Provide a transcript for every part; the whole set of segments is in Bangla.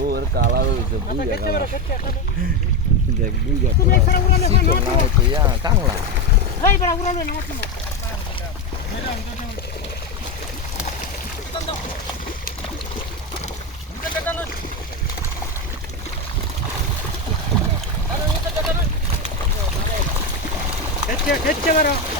ওর কালার হইছে বুঝা কালার দেখ বুঝা সিটো না হইছে ইয়া কাংলা জাল কস মেরে গেলে বাস করে যাচ্ছে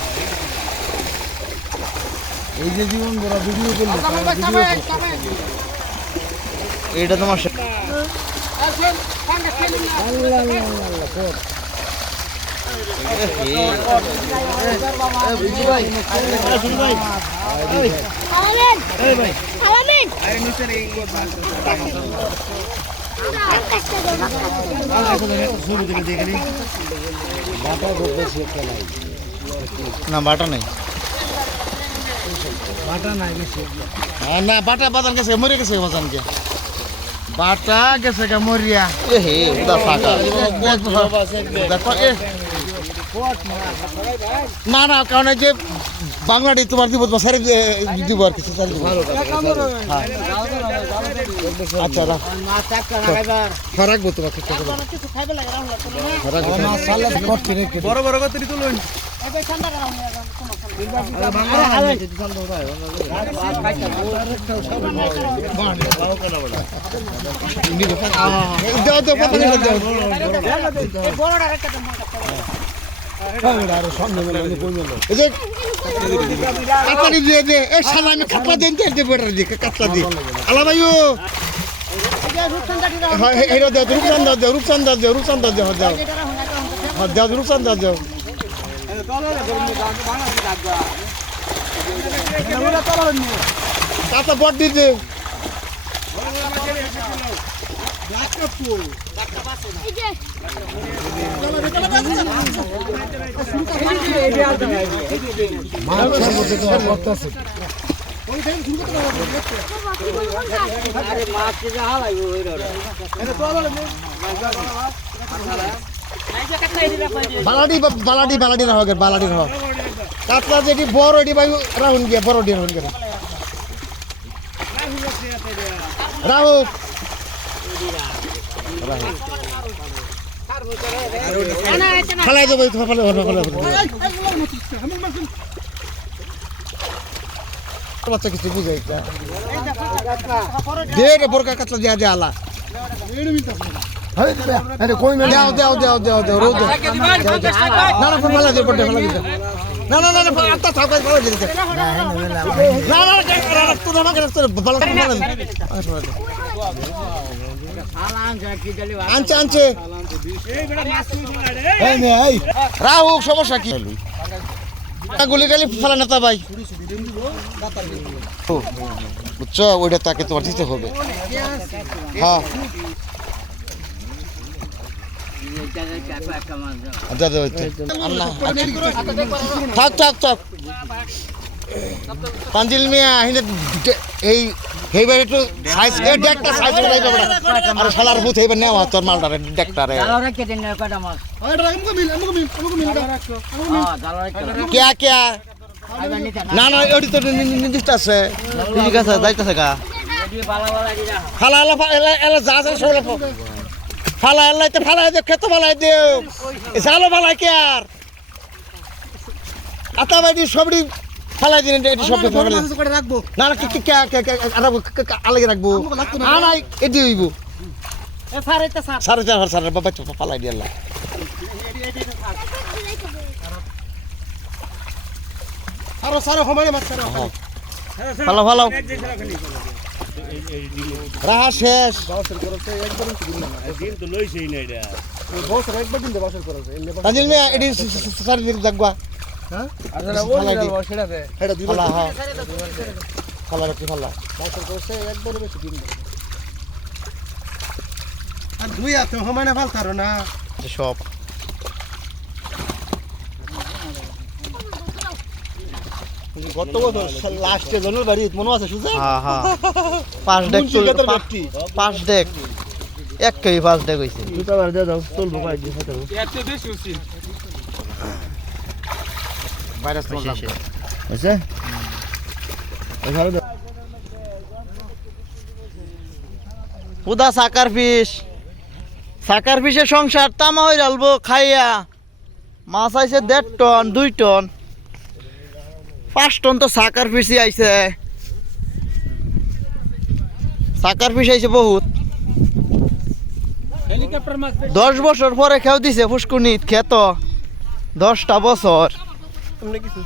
এই যে জীবন বড় ভিডিও করলে এটা তোমার সা- Alamin! Alamin! না বাটা নাই হ্যাঁ, না বাটা বাজান গেছে মরে গেছে বাজান কে বাটা গেছে কে মরিয়া। এ হে উদা ফাকা। দেখো এ না না কারণ এই যে বাংলাটি তোমার দিব তোমার দিব আর কিছু হ্যাঁ। আচ্ছা হ্যাঁ, রাখব তোমাকে বড় বড় কত তুলুন কাতলা দেন কাতলা দি আলা ভাইও হ্যাঁ হেরো দাও রূপচান দাও দাও রূপচান দাও দাও রূপচান দাও দাও দাও হ্যাঁ দাও রূপচান দাও দাও কাতলা বড় দি দে বালাডি বালাডি বালাডি রাহ গে বালাডি রাহ কাতলা যেটি বড়, এটি ভাই রাহুন গিয়া, বড় ডি রাহুন গিয়া। রাহু ফালাই দেবো ফালাই বাচ্চা কিছু বুঝে দে। বড় কাতলা দিয়া দে আলা। দেও দেও দেও দেও দেও রোদ না না ফালা দে পড়তে ফালা দে না না না না আত্তা থাক ফালা দে না না না না তুই না করে তোর ফালা দে ফালা দে আনছে আনছে রাহু সমস্যা কি গুলি গালি ফেলা নেতা ভাই বুঝছ ওইটা তাকে তোমার দিতে হবে হ্যাঁ আচ্ছা থাক থাক থাক পাঞ্জিল মিয়া এই সাইজ ডেকটা সাইজ আর শালার ভূত তোর মালটারে ডেকটারে কে না কটা মাল আরে মিল মিল মিল হ্যাঁ কে কে না না তো নির্দিষ্ট আছে ঠিক আছে যাইতাছে গা খালা এলা এলা যা যা সব এলা ফালা এলা তে ফালা দে খেতে ফালাই দেও জালো ফালাই কে আর আতা বাইদি সবড়ি ফালাই দিন এটা সব রাখব না না কে কে কে কে রাখব কে- রাখব এটি হইব সাড়ে চার সাড়ে বাবা ফালাই দিয়ে আল্লাহ আরও সারো সময় মাছ সারো ভালো ভালো রাহা শেষ। বাসের করছে একবার দিন না দিন তো লইছেই না এটা বছর। একবার দিন বাসের করছে এমনি তাজিল মিয়া এটি সাড়ে দিন যাকবা হ্যাঁ ফালাই দি এটা দুই ফালা হ্যাঁ ফালা রাখি ফালা বাসের করছে একবার বেশি দিন আর দুই আছে সময় না ফালতে পারো না সব গত বছর লাস্টে জনের বাড়ি মনে আছে সুজা হ্যাঁ হ্যাঁ পাঁচ ডেক পাঁচ ডেক। এক কেই পাঁচ ডেক হইছে। দুটা বার দিয়ে দাও চলবো ভাইরাস তোমার আছে? সাকার সাকার সংসার তামা হয়ে খাইয়া। মাছ আইছে দেড় টন দুই টন। পাঁচ টন তো সাকার ফিসি আইছে। সাকার ফিস আইছে বহুত। দশ বছর পরে খেও দিছে ফুসকুনিত খেত। দশটা বছর। কিছু।